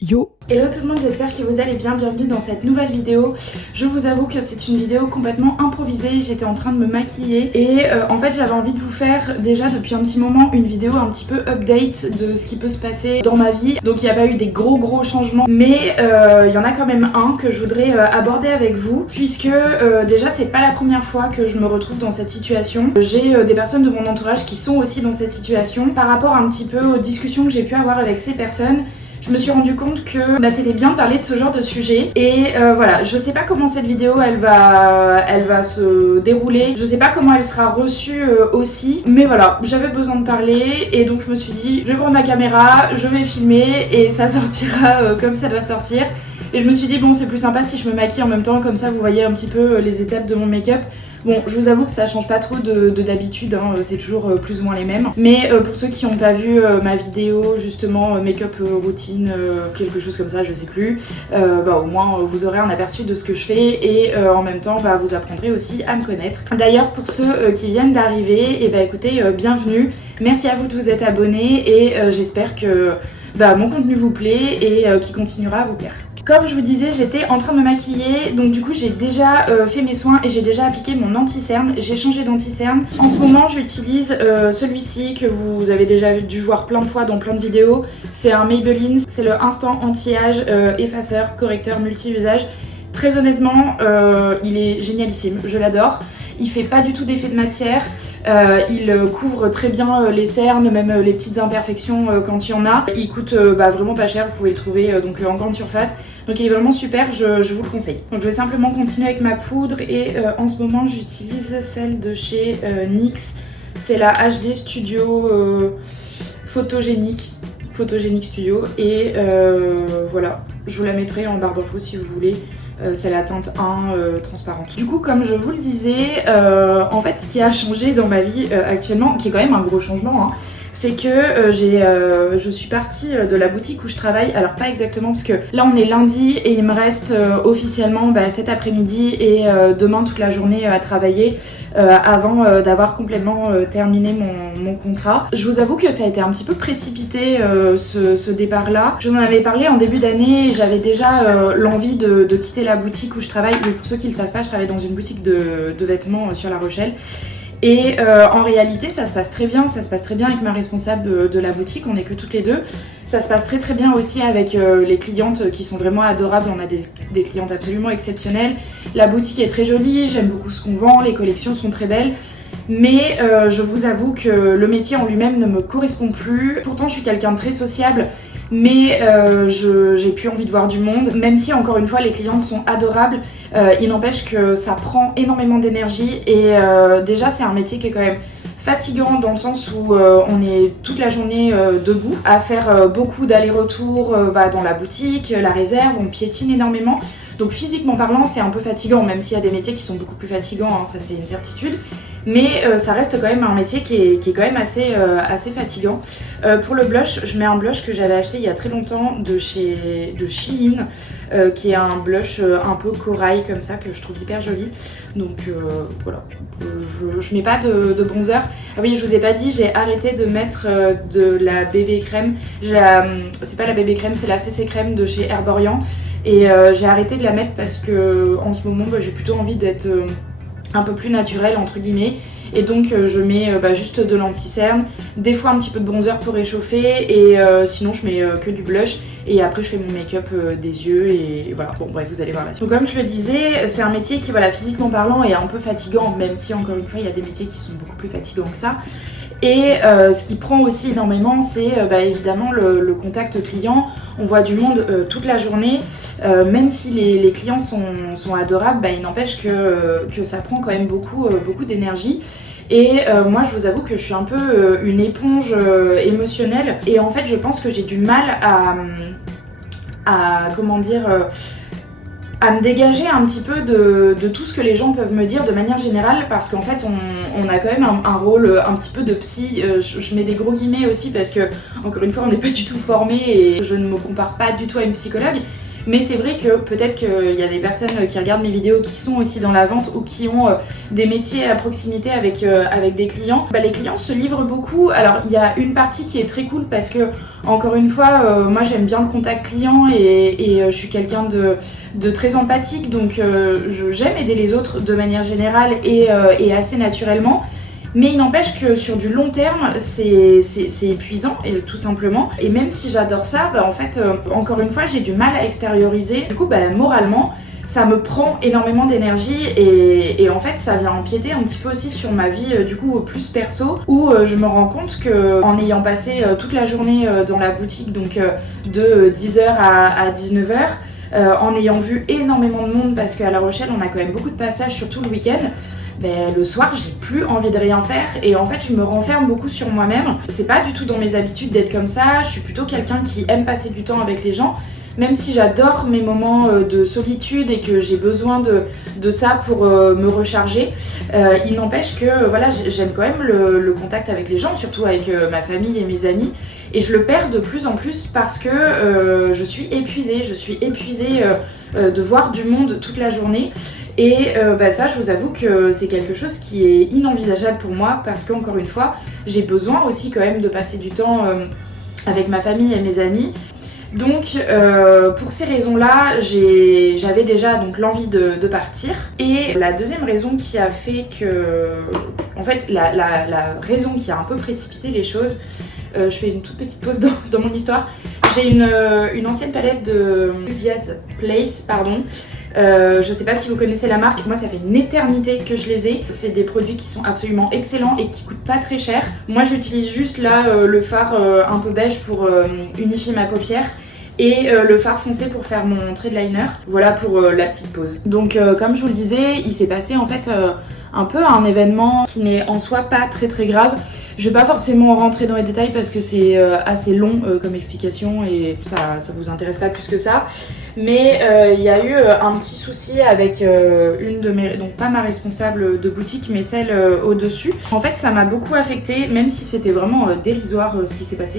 Yo! Hello tout le monde, j'espère que vous allez bien, bienvenue dans cette nouvelle vidéo. Je vous avoue que c'est une vidéo complètement improvisée, j'étais en train de me maquiller et en fait j'avais envie de vous faire déjà depuis un petit moment une vidéo un petit peu update de ce qui peut se passer dans ma vie. Donc il n'y a pas eu des gros changements, mais il y en a quand même un que je voudrais aborder avec vous, puisque déjà c'est pas la première fois que je me retrouve dans cette situation. J'ai des personnes de mon entourage qui sont aussi dans cette situation. Par rapport un petit peu aux discussions que j'ai pu avoir avec ces personnes, je me suis rendu compte que c'était bien de parler de ce genre de sujet. Et voilà, je sais pas comment cette vidéo elle va se dérouler, je sais pas comment elle sera reçue aussi, mais voilà, j'avais besoin de parler et donc je me suis dit je vais prendre ma caméra, je vais filmer et ça sortira comme ça doit sortir. Et je me suis dit bon, c'est plus sympa si je me maquille en même temps, comme ça vous voyez un petit peu les étapes de mon make-up. Bon, je vous avoue que ça change pas trop de d'habitude, hein, c'est toujours plus ou moins les mêmes. Mais pour ceux qui n'ont pas vu ma vidéo justement make-up routine, quelque chose comme ça, je sais plus, au moins vous aurez un aperçu de ce que je fais et en même temps vous apprendrez aussi à me connaître. D'ailleurs pour ceux qui viennent d'arriver, et écoutez, bienvenue, merci à vous de vous être abonnés et j'espère que mon contenu vous plaît et qu'il continuera à vous plaire. Comme je vous disais, j'étais en train de me maquiller, donc du coup j'ai déjà fait mes soins et j'ai déjà appliqué mon anti-cerne. J'ai changé d'anti-cerne. En ce moment j'utilise celui-ci que vous avez déjà dû voir plein de fois dans plein de vidéos. C'est un Maybelline, c'est le Instant Anti-Âge Effaceur Correcteur Multi-Usage. Très honnêtement, il est génialissime, je l'adore. Il fait pas du tout d'effet de matière, il couvre très bien les cernes, même les petites imperfections quand il y en a. Il coûte vraiment pas cher, vous pouvez le trouver en grande surface. Donc il est vraiment super, je vous le conseille. Donc je vais simplement continuer avec ma poudre et en ce moment j'utilise celle de chez NYX. C'est la HD Studio Photogenic Studio et voilà, je vous la mettrai en barre d'infos si vous voulez. C'est la teinte 1 transparente. Du coup, comme je vous le disais, en fait, ce qui a changé dans ma vie actuellement, qui est quand même un gros changement, hein, c'est que je suis partie de la boutique où je travaille. Alors pas exactement parce que là on est lundi et il me reste officiellement cet après-midi et demain toute la journée à travailler avant d'avoir complètement terminé mon contrat. Je vous avoue que ça a été un petit peu précipité ce départ là. J'en avais parlé en début d'année, j'avais déjà l'envie de quitter la boutique où je travaille. Et pour ceux qui ne le savent pas, je travaille dans une boutique de vêtements sur La Rochelle. Et en réalité ça se passe très bien, avec ma responsable de la boutique, on n'est que toutes les deux. Ça se passe très bien aussi avec les clientes qui sont vraiment adorables, on a des clientes absolument exceptionnelles. La boutique est très jolie, j'aime beaucoup ce qu'on vend, les collections sont très belles. Mais je vous avoue que le métier en lui-même ne me correspond plus. Pourtant je suis quelqu'un de très sociable, mais j'ai plus envie de voir du monde. Même si encore une fois les clientes sont adorables, il n'empêche que ça prend énormément d'énergie et déjà c'est un métier qui est quand même fatigant dans le sens où on est toute la journée debout à faire beaucoup d'allers-retours dans la boutique, la réserve, on piétine énormément. Donc physiquement parlant c'est un peu fatigant, même s'il y a des métiers qui sont beaucoup plus fatigants, hein, ça c'est une certitude. Mais ça reste quand même un métier qui est quand même assez fatigant. Pour le blush, je mets un blush que j'avais acheté il y a très longtemps de Shein, qui est un blush un peu corail comme ça que je trouve hyper joli. Donc voilà, je mets pas de bronzer. Ah oui, je vous ai pas dit, j'ai arrêté de mettre de la BB crème. C'est pas la BB crème, c'est la CC crème de chez Herborian. Et j'ai arrêté de la mettre parce que en ce moment j'ai plutôt envie d'être un peu plus naturelle entre guillemets. Et donc je mets juste de l'anti-cerne, des fois un petit peu de bronzer pour réchauffer et sinon je mets que du blush et après je fais mon make-up des yeux et voilà, bon bref vous allez voir la suite. Donc comme je le disais, c'est un métier qui physiquement parlant est un peu fatigant, même si encore une fois il y a des métiers qui sont beaucoup plus fatigants que ça. Et ce qui prend aussi énormément, c'est évidemment le contact client. On voit du monde toute la journée, même si les clients sont adorables, il n'empêche que ça prend quand même beaucoup d'énergie. Et moi je vous avoue que je suis un peu une éponge émotionnelle et en fait je pense que j'ai du mal à comment dire... à me dégager un petit peu de tout ce que les gens peuvent me dire de manière générale, parce qu'en fait on a quand même un rôle un petit peu de psy. Je mets des gros guillemets aussi parce que encore une fois on n'est pas du tout formé et je ne me compare pas du tout à une psychologue, Mais c'est vrai que peut-être qu'il y a des personnes qui regardent mes vidéos qui sont aussi dans la vente ou qui ont des métiers à proximité avec des clients. Les clients se livrent beaucoup. Alors il y a une partie qui est très cool parce que encore une fois, moi j'aime bien le contact client et je suis quelqu'un de très empathique, donc j'aime aider les autres de manière générale et assez naturellement. Mais il n'empêche que sur du long terme, c'est épuisant, tout simplement. Et même si j'adore ça, en fait, encore une fois, j'ai du mal à extérioriser. Du coup, moralement, ça me prend énormément d'énergie et en fait, ça vient empiéter un petit peu aussi sur ma vie, du coup, plus perso, où je me rends compte que en ayant passé toute la journée dans la boutique, donc de 10h à 19h, en ayant vu énormément de monde, parce qu'à La Rochelle, on a quand même beaucoup de passages, surtout le week-end, le soir j'ai plus envie de rien faire et en fait je me renferme beaucoup sur moi-même. C'est pas du tout dans mes habitudes d'être comme ça, je suis plutôt quelqu'un qui aime passer du temps avec les gens, même si j'adore mes moments de solitude et que j'ai besoin de ça pour me recharger. Il n'empêche que voilà, j'aime quand même le contact avec les gens, surtout avec ma famille et mes amis, et je le perds de plus en plus parce que je suis épuisée de voir du monde toute la journée. Et ça, je vous avoue que c'est quelque chose qui est inenvisageable pour moi parce qu'encore une fois, j'ai besoin aussi quand même de passer du temps avec ma famille et mes amis. Donc pour ces raisons-là, j'avais déjà donc l'envie de partir. Et la deuxième raison qui a fait que... En fait, la raison qui a un peu précipité les choses, je fais une toute petite pause dans mon histoire. J'ai une ancienne palette de Juvia's Place, pardon. Je sais pas si vous connaissez la marque, moi ça fait une éternité que je les ai. C'est des produits qui sont absolument excellents et qui coûtent pas très cher. Moi j'utilise juste là le fard un peu beige pour unifier ma paupière et le fard foncé pour faire mon trait de liner. Voilà pour la petite pause. Donc comme je vous le disais, il s'est passé en fait un peu un événement qui n'est en soi pas très très grave. Je vais pas forcément rentrer dans les détails parce que c'est assez long comme explication et ça vous intéresse pas plus que ça. Mais il y a eu un petit souci avec une de mes... Donc pas ma responsable de boutique, mais celle au-dessus. En fait, ça m'a beaucoup affectée, même si c'était vraiment dérisoire ce qui s'est passé.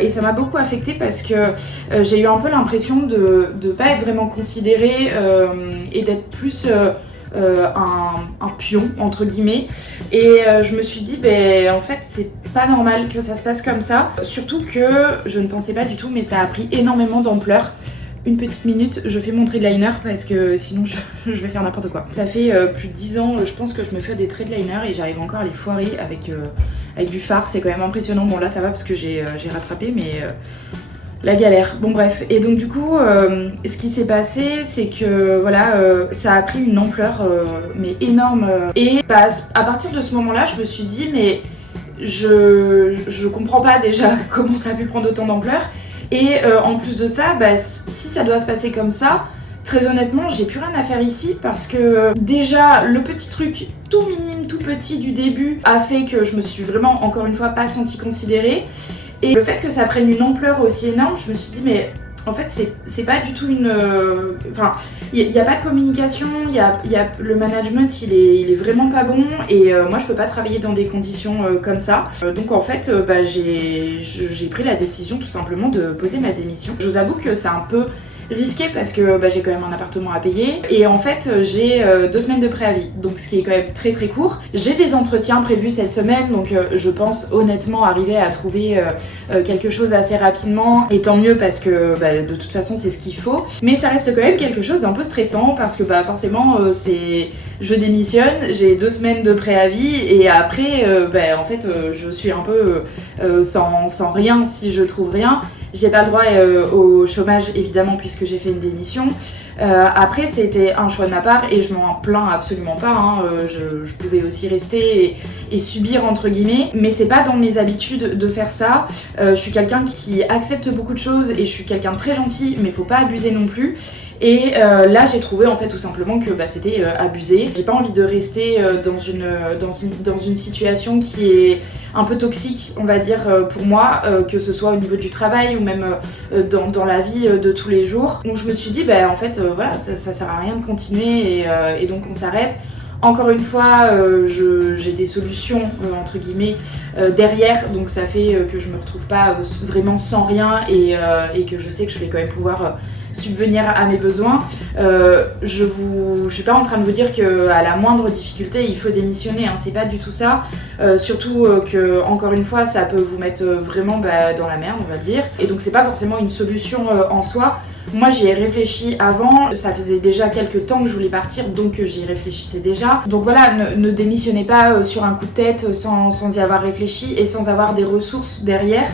Et ça m'a beaucoup affectée parce que j'ai eu un peu l'impression de pas être vraiment considérée et d'être plus... un pion entre guillemets, et je me suis dit en fait c'est pas normal que ça se passe comme ça, surtout que je ne pensais pas du tout, mais ça a pris énormément d'ampleur. Une petite minute, je fais mon trait de liner parce que sinon je vais faire n'importe quoi. Ça fait plus de 10 ans, je pense que je me fais des traits de liner et j'arrive encore à les foirer avec du fard, c'est quand même impressionnant. Bon là ça va parce que j'ai rattrapé, mais la galère. Bon bref, et donc du coup ce qui s'est passé c'est que voilà, ça a pris une ampleur mais énorme, et à partir de ce moment là je me suis dit mais je comprends pas déjà comment ça a pu prendre autant d'ampleur, et en plus de ça, si ça doit se passer comme ça, très honnêtement j'ai plus rien à faire ici parce que déjà le petit truc tout minime, tout petit du début a fait que je me suis vraiment encore une fois pas sentie considérée. Et le fait que ça prenne une ampleur aussi énorme, je me suis dit mais en fait c'est pas du tout une... Enfin, il n'y a pas de communication, le management il est vraiment pas bon, et moi je peux pas travailler dans des conditions comme ça. Donc en fait j'ai pris la décision tout simplement de poser ma démission. Je vous avoue que c'est un peu risqué parce que j'ai quand même un appartement à payer, et en fait j'ai 2 semaines de préavis, donc ce qui est quand même très très court. J'ai des entretiens prévus cette semaine, donc je pense honnêtement arriver à trouver quelque chose assez rapidement, et tant mieux parce que de toute façon c'est ce qu'il faut, mais ça reste quand même quelque chose d'un peu stressant parce que forcément je démissionne, j'ai 2 semaines de préavis et après en fait je suis un peu sans rien si je trouve rien. J'ai pas le droit au chômage évidemment puisque j'ai fait une démission. Après c'était un choix de ma part et je m'en plains absolument pas, hein. Je pouvais aussi rester et subir entre guillemets, mais c'est pas dans mes habitudes de faire ça. Je suis quelqu'un qui accepte beaucoup de choses et je suis quelqu'un de très gentil, mais faut pas abuser non plus. Et là j'ai trouvé en fait tout simplement que c'était abusé. J'ai pas envie de rester dans une situation qui est un peu toxique on va dire pour moi, que ce soit au niveau du travail ou même dans la vie de tous les jours. Donc je me suis dit en fait voilà ça sert à rien de continuer, et donc on s'arrête. Encore une fois, j'ai des solutions entre guillemets derrière, donc ça fait que je me retrouve pas vraiment sans rien et que je sais que je vais quand même pouvoir subvenir à mes besoins. Je suis pas en train de vous dire qu'à la moindre difficulté il faut démissionner, hein, c'est pas du tout ça. Surtout que, encore une fois, ça peut vous mettre vraiment dans la merde, on va dire. Et donc c'est pas forcément une solution en soi. Moi j'y ai réfléchi avant, ça faisait déjà quelques temps que je voulais partir, donc j'y réfléchissais déjà. Donc voilà, ne démissionnez pas sur un coup de tête sans y avoir réfléchi et sans avoir des ressources derrière.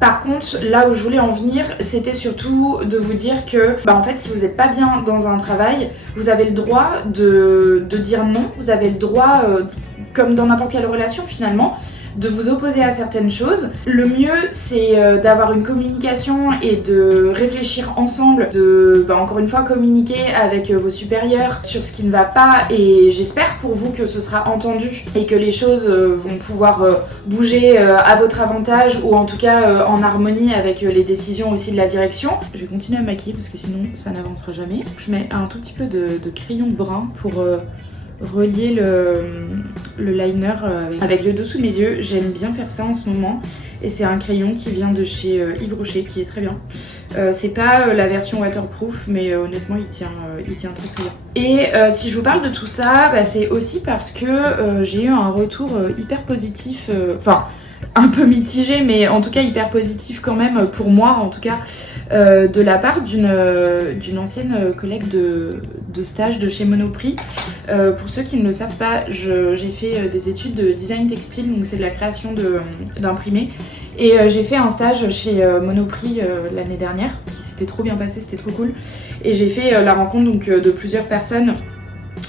Par contre, là où je voulais en venir, c'était surtout de vous dire que, en fait, si vous n'êtes pas bien dans un travail, vous avez le droit de dire non, vous avez le droit, comme dans n'importe quelle relation finalement, de vous opposer à certaines choses. Le mieux, c'est d'avoir une communication et de réfléchir ensemble, de, encore une fois, communiquer avec vos supérieurs sur ce qui ne va pas, et j'espère pour vous que ce sera entendu et que les choses vont pouvoir bouger à votre avantage, ou en tout cas en harmonie avec les décisions aussi de la direction. Je vais continuer à maquiller parce que sinon ça n'avancera jamais. Je mets un tout petit peu de crayon brun pour relier le liner avec le dessous de mes yeux. J'aime bien faire ça en ce moment, et c'est un crayon qui vient de chez Yves Rocher qui est très bien. C'est pas la version waterproof, mais honnêtement il tient très très bien. Et si je vous parle de tout ça, c'est aussi parce que j'ai eu un retour hyper positif, enfin un peu mitigé, mais en tout cas hyper positif quand même, pour moi en tout cas, de la part d'une ancienne collègue de stage de chez Monoprix. Pour ceux qui ne le savent pas, j'ai fait des études de design textile, donc c'est de la création d'imprimés. Et j'ai fait un stage chez Monoprix l'année dernière, qui s'était trop bien passé, c'était trop cool. Et j'ai fait la rencontre donc, de plusieurs personnes,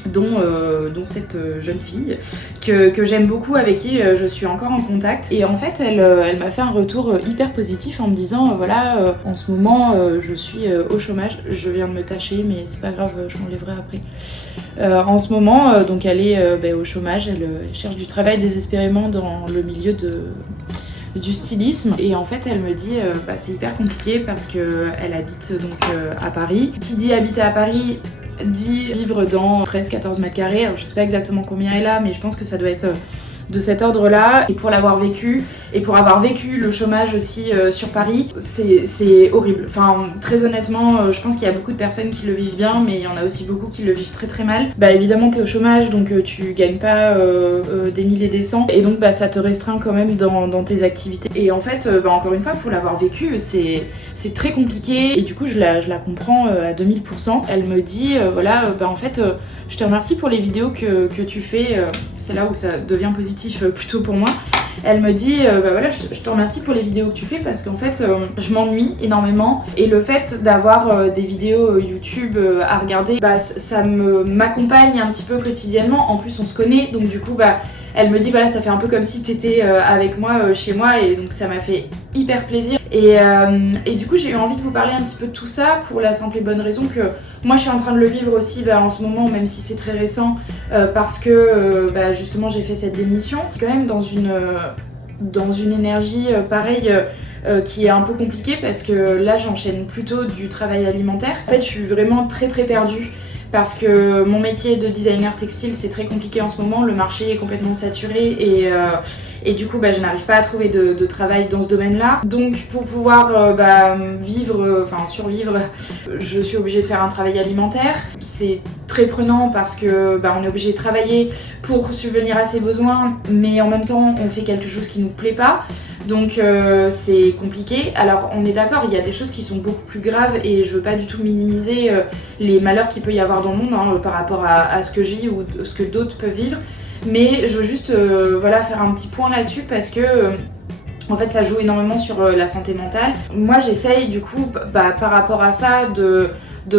dont cette jeune fille que j'aime beaucoup, avec qui je suis encore en contact. Et en fait elle m'a fait un retour hyper positif en me disant voilà, en ce moment je suis au chômage, je viens de me tâcher mais c'est pas grave, je m'enlèverai après. En ce moment donc elle est au chômage, elle cherche du travail désespérément dans le milieu du stylisme, et en fait elle me dit c'est hyper compliqué parce que elle habite donc à Paris. Qui dit habiter à Paris dit vivre dans 13-14 mètres carrés. Alors je sais pas exactement combien elle a, mais je pense que ça doit être de cet ordre-là. Et pour l'avoir vécu, et pour avoir vécu le chômage aussi sur Paris, c'est horrible. Enfin, très honnêtement, je pense qu'il y a beaucoup de personnes qui le vivent bien, mais il y en a aussi beaucoup qui le vivent très très mal. Évidemment, t'es au chômage, donc tu gagnes pas des milliers des cents, et donc ça te restreint quand même dans tes activités. Et en fait, encore une fois, pour l'avoir vécu, c'est très compliqué, et du coup je la comprends à 2000%. Elle me dit voilà, en fait je te remercie pour les vidéos que tu fais, c'est là où ça devient positif plutôt pour moi. Elle me dit voilà, je te remercie pour les vidéos que tu fais parce qu'en fait je m'ennuie énormément, et le fait d'avoir des vidéos YouTube à regarder, ça m'accompagne un petit peu quotidiennement. En plus on se connaît, donc du coup elle me dit voilà, ça fait un peu comme si t'étais avec moi chez moi, et donc ça m'a fait hyper plaisir. Et du coup j'ai eu envie de vous parler un petit peu de tout ça, pour la simple et bonne raison que moi je suis en train de le vivre aussi en ce moment, même si c'est très récent, parce que justement j'ai fait cette démission, quand même dans une énergie pareille, qui est un peu compliquée, parce que là j'enchaîne plutôt du travail alimentaire. En fait je suis vraiment très très perdue, parce que mon métier de designer textile c'est très compliqué en ce moment, le marché est complètement saturé, et du coup je n'arrive pas à trouver de travail dans ce domaine-là. Donc pour pouvoir survivre, je suis obligée de faire un travail alimentaire. C'est très prenant parce que on est obligé de travailler pour subvenir à ses besoins, mais en même temps on fait quelque chose qui nous plaît pas. Donc c'est compliqué. Alors on est d'accord, il y a des choses qui sont beaucoup plus graves, et je veux pas du tout minimiser les malheurs qu'il peut y avoir dans le monde par rapport à ce que je vis ou ce que d'autres peuvent vivre. Mais je veux juste faire un petit point là-dessus, parce que en fait ça joue énormément sur la santé mentale. Moi j'essaye du coup par rapport à ça de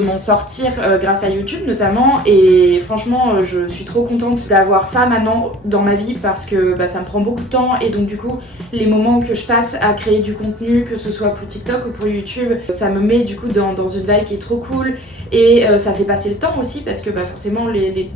m'en sortir grâce à YouTube notamment, et franchement je suis trop contente d'avoir ça maintenant dans ma vie, parce que ça me prend beaucoup de temps, et donc du coup les moments que je passe à créer du contenu, que ce soit pour TikTok ou pour YouTube, ça me met du coup dans une vibe qui est trop cool, et ça fait passer le temps aussi, parce que forcément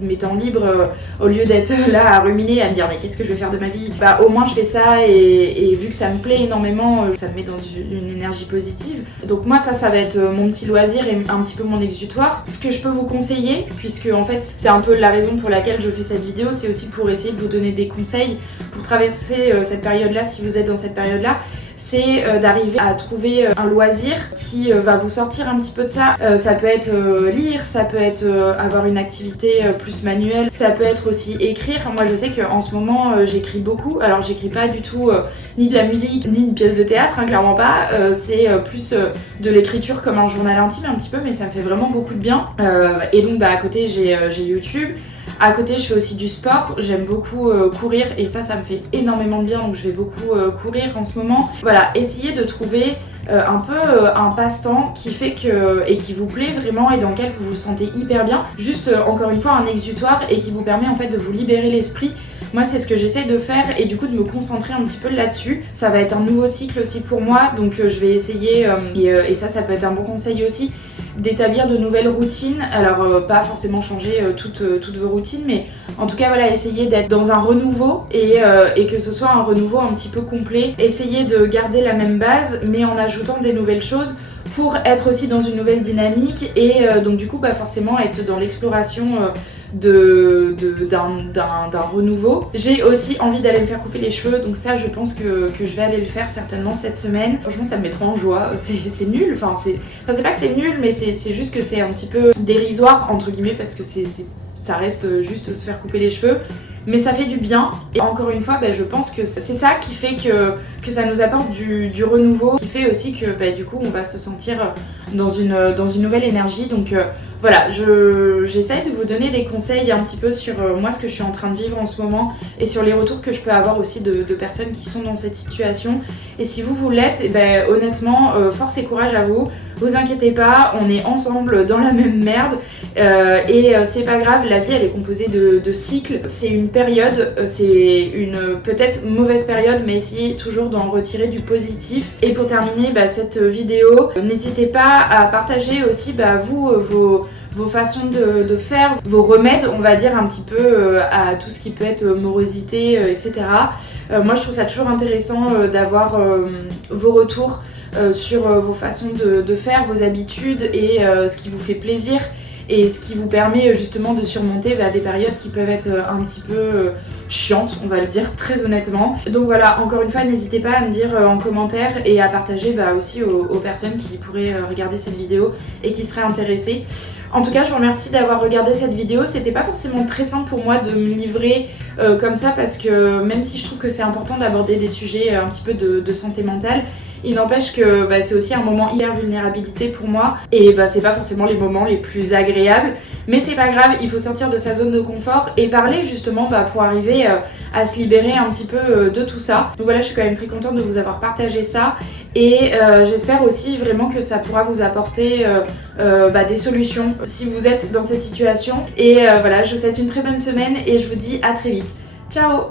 mes temps libres, au lieu d'être là à ruminer, à me dire mais qu'est-ce que je vais faire de ma vie, au moins je fais ça, et vu que ça me plaît énormément, ça me met dans une énergie positive. Donc moi ça va être mon petit loisir et un petit peu mon exutoire. Ce que je peux vous conseiller, puisque en fait c'est un peu la raison pour laquelle je fais cette vidéo, c'est aussi pour essayer de vous donner des conseils pour traverser cette période-là si vous êtes dans cette période-là, c'est d'arriver à trouver un loisir qui va vous sortir un petit peu de ça. Ça peut être lire, ça peut être avoir une activité plus manuelle, ça peut être aussi écrire. Moi je sais qu'en ce moment j'écris beaucoup, alors j'écris pas du tout ni de la musique ni une pièce de théâtre, hein, clairement pas. C'est plus de l'écriture comme un journal intime un petit peu, mais ça me fait vraiment beaucoup de bien. Et donc à côté j'ai YouTube. À côté, je fais aussi du sport, j'aime beaucoup courir et ça me fait énormément de bien, donc je vais beaucoup courir en ce moment. Voilà, essayez de trouver un peu un passe-temps qui fait que et qui vous plaît vraiment et dans lequel vous vous sentez hyper bien. Juste encore une fois un exutoire et qui vous permet en fait de vous libérer l'esprit. Moi c'est ce que j'essaie de faire et du coup de me concentrer un petit peu là-dessus. Ça va être un nouveau cycle aussi pour moi, donc je vais essayer et ça peut être un bon conseil aussi, d'établir de nouvelles routines. Alors pas forcément changer toutes vos routines, mais en tout cas voilà, essayer d'être dans un renouveau et que ce soit un renouveau un petit peu complet. Essayez de garder la même base mais en ajoutant des nouvelles choses pour être aussi dans une nouvelle dynamique et donc du coup forcément être dans l'exploration d'un renouveau. J'ai aussi envie d'aller me faire couper les cheveux, donc ça je pense que je vais aller le faire certainement cette semaine. Franchement ça me met trop en joie, c'est nul, enfin c'est pas que c'est nul, mais c'est juste que c'est un petit peu dérisoire entre guillemets parce que ça reste juste se faire couper les cheveux. Mais ça fait du bien et encore une fois je pense que c'est ça qui fait que ça nous apporte du renouveau, qui fait aussi que du coup on va se sentir dans une nouvelle énergie. Donc voilà, j'essaye de vous donner des conseils un petit peu sur moi ce que je suis en train de vivre en ce moment et sur les retours que je peux avoir aussi de personnes qui sont dans cette situation. Et si vous l'êtes, honnêtement force et courage à vous, vous inquiétez pas, on est ensemble dans la même merde et c'est pas grave, la vie elle est composée de cycles, c'est une période, c'est une peut-être mauvaise période, mais essayez toujours d'en retirer du positif. Et pour terminer cette vidéo, n'hésitez pas à partager aussi vous, vos façons de faire, vos remèdes on va dire un petit peu à tout ce qui peut être morosité, etc. Moi je trouve ça toujours intéressant d'avoir vos retours sur vos façons de faire, vos habitudes et ce qui vous fait plaisir et ce qui vous permet justement de surmonter des périodes qui peuvent être un petit peu chiantes, on va le dire très honnêtement. Donc voilà, encore une fois n'hésitez pas à me dire en commentaire et à partager aussi aux personnes qui pourraient regarder cette vidéo et qui seraient intéressées. En tout cas je vous remercie d'avoir regardé cette vidéo, c'était pas forcément très simple pour moi de me livrer comme ça parce que même si je trouve que c'est important d'aborder des sujets un petit peu de santé mentale, il n'empêche que c'est aussi un moment hyper vulnérabilité pour moi et c'est pas forcément les moments les plus agréables, mais c'est pas grave, il faut sortir de sa zone de confort et parler justement pour arriver à se libérer un petit peu de tout ça. Donc voilà, je suis quand même très contente de vous avoir partagé ça et j'espère aussi vraiment que ça pourra vous apporter des solutions si vous êtes dans cette situation. Et voilà, je vous souhaite une très bonne semaine et je vous dis à très vite. Ciao!